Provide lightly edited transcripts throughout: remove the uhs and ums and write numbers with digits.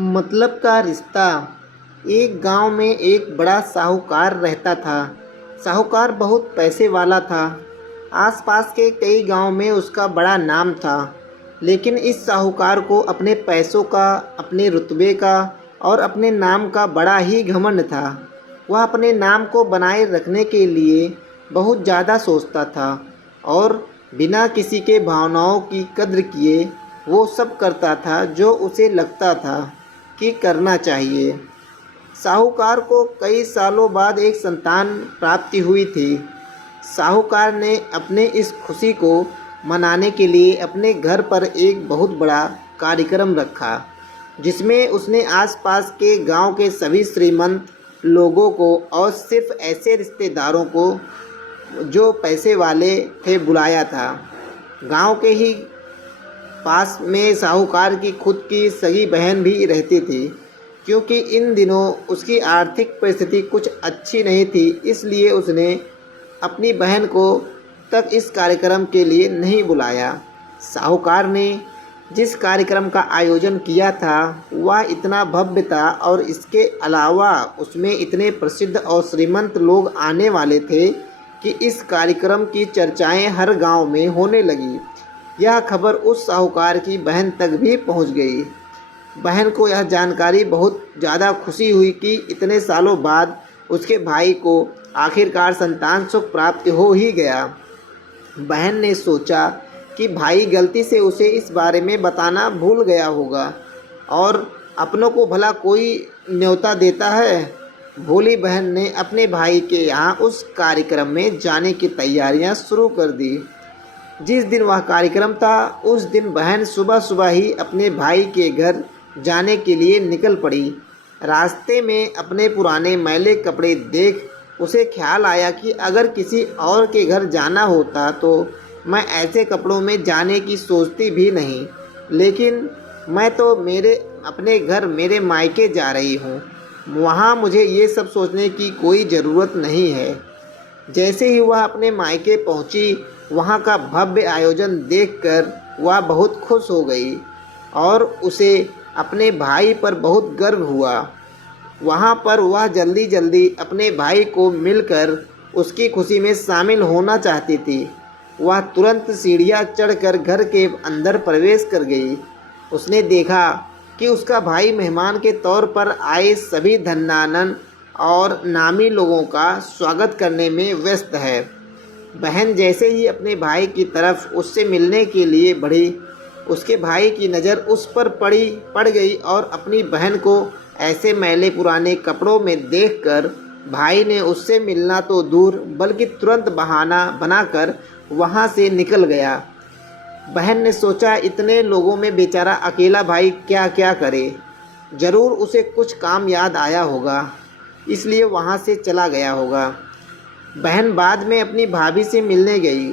मतलब का रिश्ता। एक गांव में एक बड़ा साहूकार रहता था। साहूकार बहुत पैसे वाला था। आसपास के कई गांव में उसका बड़ा नाम था। लेकिन इस साहूकार को अपने पैसों का, अपने रुतबे का और अपने नाम का बड़ा ही घमंड था। वह अपने नाम को बनाए रखने के लिए बहुत ज़्यादा सोचता था और बिना किसी के भावनाओं की कद्र किए वो सब करता था जो उसे लगता था कि करना चाहिए। साहूकार को कई सालों बाद एक संतान प्राप्ति हुई थी। साहूकार ने अपने इस खुशी को मनाने के लिए अपने घर पर एक बहुत बड़ा कार्यक्रम रखा, जिसमें उसने आसपास के गांव के सभी श्रीमंत लोगों को और सिर्फ ऐसे रिश्तेदारों को जो पैसे वाले थे बुलाया था। गांव के ही पास में साहूकार की खुद की सगी बहन भी रहती थी। क्योंकि इन दिनों उसकी आर्थिक परिस्थिति कुछ अच्छी नहीं थी, इसलिए उसने अपनी बहन को तक इस कार्यक्रम के लिए नहीं बुलाया। साहूकार ने जिस कार्यक्रम का आयोजन किया था वह इतना भव्य था और इसके अलावा उसमें इतने प्रसिद्ध और श्रीमंत लोग आने वाले थे कि इस कार्यक्रम की चर्चाएं हर गांव में होने लगी। यह खबर उस साहूकार की बहन तक भी पहुंच गई। बहन को यह जानकारी बहुत ज़्यादा खुशी हुई कि इतने सालों बाद उसके भाई को आखिरकार संतान सुख प्राप्त हो ही गया। बहन ने सोचा कि भाई गलती से उसे इस बारे में बताना भूल गया होगा और अपनों को भला कोई न्योता देता है। भोली बहन ने अपने भाई के यहाँ उस कार्यक्रम में जाने की तैयारियां शुरू कर दी। जिस दिन वह कार्यक्रम था उस दिन बहन सुबह सुबह ही अपने भाई के घर जाने के लिए निकल पड़ी। रास्ते में अपने पुराने मैले कपड़े देख उसे ख्याल आया कि अगर किसी और के घर जाना होता तो मैं ऐसे कपड़ों में जाने की सोचती भी नहीं, लेकिन मैं तो अपने घर मेरे मायके जा रही हूँ, वहाँ मुझे ये सब सोचने की कोई ज़रूरत नहीं है। जैसे ही वह अपने मायके पहुँची, वहाँ का भव्य आयोजन देखकर वह बहुत खुश हो गई और उसे अपने भाई पर बहुत गर्व हुआ। वहाँ पर वह जल्दी जल्दी अपने भाई को मिलकर उसकी खुशी में शामिल होना चाहती थी। वह तुरंत सीढ़ियाँ चढ़कर घर के अंदर प्रवेश कर गई। उसने देखा कि उसका भाई मेहमान के तौर पर आए सभी धनानन और नामी लोगों का स्वागत करने में व्यस्त है। बहन जैसे ही अपने भाई की तरफ उससे मिलने के लिए बढ़ी, उसके भाई की नज़र उस पर पड़ गई और अपनी बहन को ऐसे मैले पुराने कपड़ों में देखकर भाई ने उससे मिलना तो दूर बल्कि तुरंत बहाना बनाकर वहाँ से निकल गया। बहन ने सोचा इतने लोगों में बेचारा अकेला भाई क्या क्या करे, ज़रूर उसे कुछ काम याद आया होगा, इसलिए वहाँ से चला गया होगा। बहन बाद में अपनी भाभी से मिलने गई।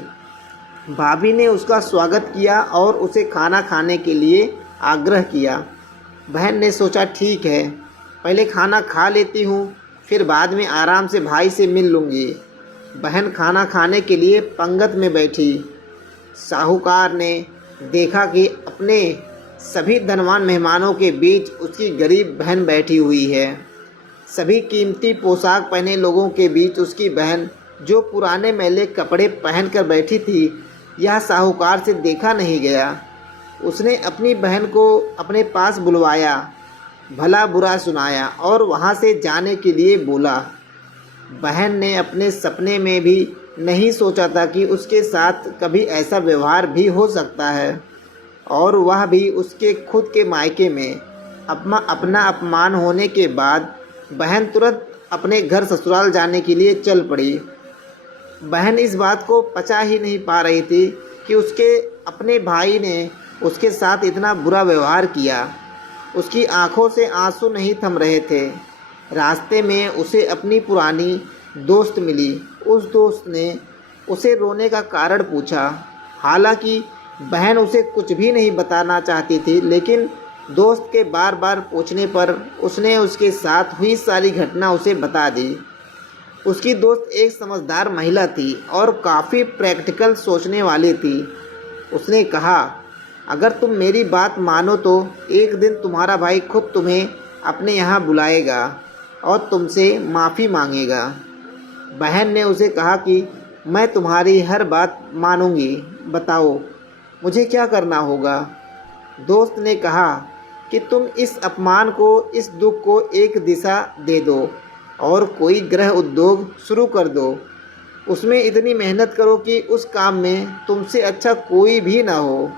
भाभी ने उसका स्वागत किया और उसे खाना खाने के लिए आग्रह किया। बहन ने सोचा ठीक है, पहले खाना खा लेती हूँ, फिर बाद में आराम से भाई से मिल लूँगी। बहन खाना खाने के लिए पंगत में बैठी। साहूकार ने देखा कि अपने सभी धनवान मेहमानों के बीच उसकी गरीब बहन बैठी हुई है। सभी कीमती पोशाक पहने लोगों के बीच उसकी बहन जो पुराने मैले कपड़े पहनकर बैठी थी, यह साहूकार से देखा नहीं गया। उसने अपनी बहन को अपने पास बुलवाया, भला बुरा सुनाया और वहाँ से जाने के लिए बोला। बहन ने अपने सपने में भी नहीं सोचा था कि उसके साथ कभी ऐसा व्यवहार भी हो सकता है, और वह भी उसके खुद के मायके में। अपना अपमान होने के बाद बहन तुरंत अपने घर ससुराल जाने के लिए चल पड़ी। बहन इस बात को पचा ही नहीं पा रही थी कि उसके अपने भाई ने उसके साथ इतना बुरा व्यवहार किया। उसकी आंखों से आंसू नहीं थम रहे थे। रास्ते में उसे अपनी पुरानी दोस्त मिली। उस दोस्त ने उसे रोने का कारण पूछा। हालांकि बहन उसे कुछ भी नहीं बताना चाहती थी, लेकिन दोस्त के बार बार पूछने पर उसने उसके साथ हुई सारी घटना उसे बता दी। उसकी दोस्त एक समझदार महिला थी और काफ़ी प्रैक्टिकल सोचने वाली थी। उसने कहा, अगर तुम मेरी बात मानो तो एक दिन तुम्हारा भाई खुद तुम्हें अपने यहाँ बुलाएगा और तुमसे माफ़ी मांगेगा। बहन ने उसे कहा कि मैं तुम्हारी हर बात मानूंगी, बताओ मुझे क्या करना होगा। दोस्त ने कहा कि तुम इस अपमान को, इस दुख को एक दिशा दे दो और कोई गृह उद्योग शुरू कर दो। उसमें इतनी मेहनत करो कि उस काम में तुमसे अच्छा कोई भी ना हो।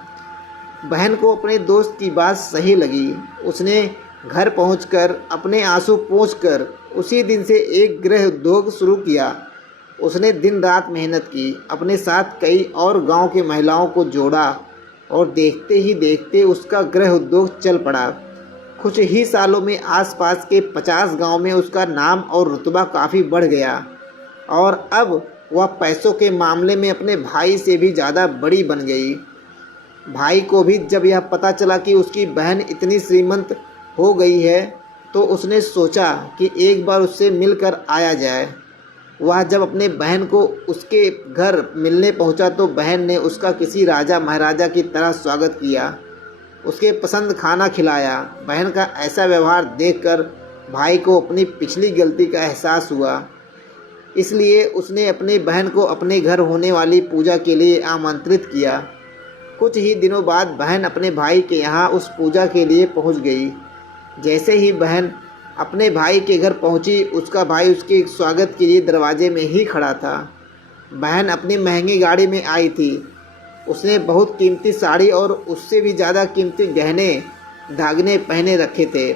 बहन को अपने दोस्त की बात सही लगी। उसने घर पहुंचकर अपने आंसू पोंछकर उसी दिन से एक गृह उद्योग शुरू किया। उसने दिन रात मेहनत की, अपने साथ कई और गांव के महिलाओं को जोड़ा और देखते ही देखते उसका गृह उद्योग चल पड़ा। कुछ ही सालों में आसपास के 50 गांव में उसका नाम और रुतबा काफ़ी बढ़ गया और अब वह पैसों के मामले में अपने भाई से भी ज़्यादा बड़ी बन गई। भाई को भी जब यह पता चला कि उसकी बहन इतनी श्रीमंत हो गई है तो उसने सोचा कि एक बार उससे मिलकर आया जाए। वह जब अपने बहन को उसके घर मिलने पहुंचा तो बहन ने उसका किसी राजा महाराजा की तरह स्वागत किया, उसके पसंद खाना खिलाया। बहन का ऐसा व्यवहार देखकर भाई को अपनी पिछली गलती का एहसास हुआ, इसलिए उसने अपनी बहन को अपने घर होने वाली पूजा के लिए आमंत्रित किया। कुछ ही दिनों बाद बहन अपने भाई के यहाँ उस पूजा के लिए पहुँच गई। जैसे ही बहन अपने भाई के घर पहुंची, उसका भाई उसके स्वागत के लिए दरवाजे में ही खड़ा था। बहन अपनी महंगी गाड़ी में आई थी। उसने बहुत कीमती साड़ी और उससे भी ज़्यादा कीमती गहने धागने पहने रखे थे।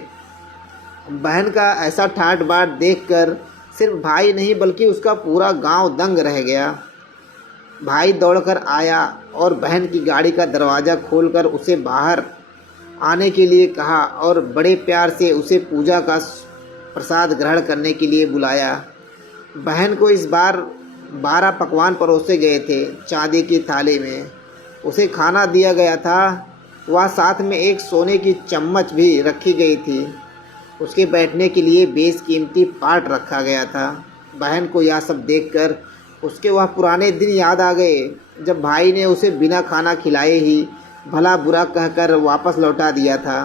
बहन का ऐसा ठाट बाट देखकर सिर्फ भाई नहीं बल्कि उसका पूरा गांव दंग रह गया। भाई दौड़कर आया और बहन की गाड़ी का दरवाज़ा खोलकर उसे बाहर आने के लिए कहा और बड़े प्यार से उसे पूजा का प्रसाद ग्रहण करने के लिए बुलाया। बहन को इस बार 12 पकवान परोसे गए थे चांदी की थाली में। उसे खाना दिया गया था। वह साथ में एक सोने की चम्मच भी रखी गई थी। उसके बैठने के लिए बेशकीमती पाट रखा गया था। बहन को यह सब देखकर उसके वह पुराने दिन याद आ गए जब भाई ने उसे बिना खाना खिलाए ही भला बुरा कहकर वापस लौटा दिया था।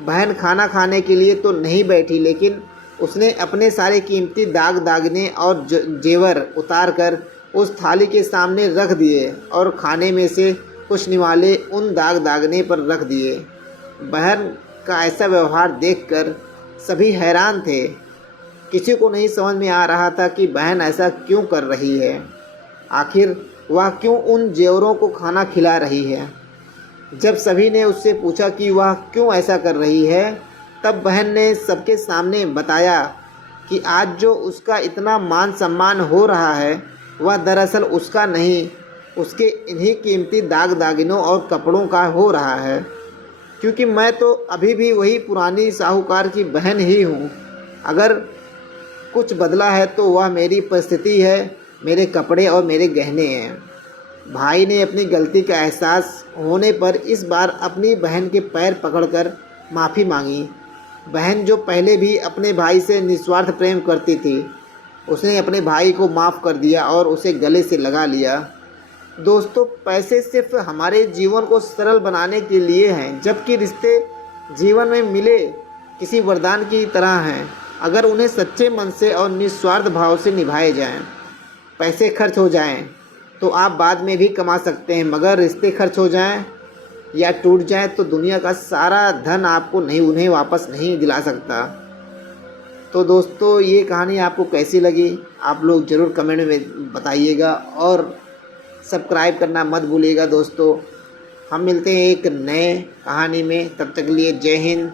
बहन खाना खाने के लिए तो नहीं बैठी, लेकिन उसने अपने सारे कीमती दाग दागने और जेवर उतार कर उस थाली के सामने रख दिए और खाने में से कुछ निवाले उन दाग दागने पर रख दिए। बहन का ऐसा व्यवहार देखकर सभी हैरान थे। किसी को नहीं समझ में आ रहा था कि बहन ऐसा क्यों कर रही है। आखिर वह क्यों उन जेवरों को खाना खिला रही है। जब सभी ने उससे पूछा कि वह क्यों ऐसा कर रही है, तब बहन ने सबके सामने बताया कि आज जो उसका इतना मान सम्मान हो रहा है वह दरअसल उसका नहीं, उसके इन्हीं कीमती दाग दागिनों और कपड़ों का हो रहा है। क्योंकि मैं तो अभी भी वही पुरानी साहूकार की बहन ही हूँ। अगर कुछ बदला है तो वह मेरी परिस्थिति है, मेरे कपड़े और मेरे गहने हैं। भाई ने अपनी गलती का एहसास होने पर इस बार अपनी बहन के पैर पकड़कर माफ़ी मांगी। बहन जो पहले भी अपने भाई से निस्वार्थ प्रेम करती थी, उसने अपने भाई को माफ़ कर दिया और उसे गले से लगा लिया। दोस्तों, पैसे सिर्फ हमारे जीवन को सरल बनाने के लिए हैं, जबकि रिश्ते जीवन में मिले किसी वरदान की तरह हैं अगर उन्हें सच्चे मन से और निस्वार्थ भाव से निभाए जाएं। पैसे खर्च हो जाएं तो आप बाद में भी कमा सकते हैं, मगर रिश्ते खर्च हो जाएं या टूट जाएं तो दुनिया का सारा धन आपको उन्हें वापस नहीं दिला सकता। तो दोस्तों, ये कहानी आपको कैसी लगी आप लोग ज़रूर कमेंट में बताइएगा और सब्सक्राइब करना मत भूलिएगा। दोस्तों, हम मिलते हैं एक नए कहानी में। तब तक के लिए जय हिंद,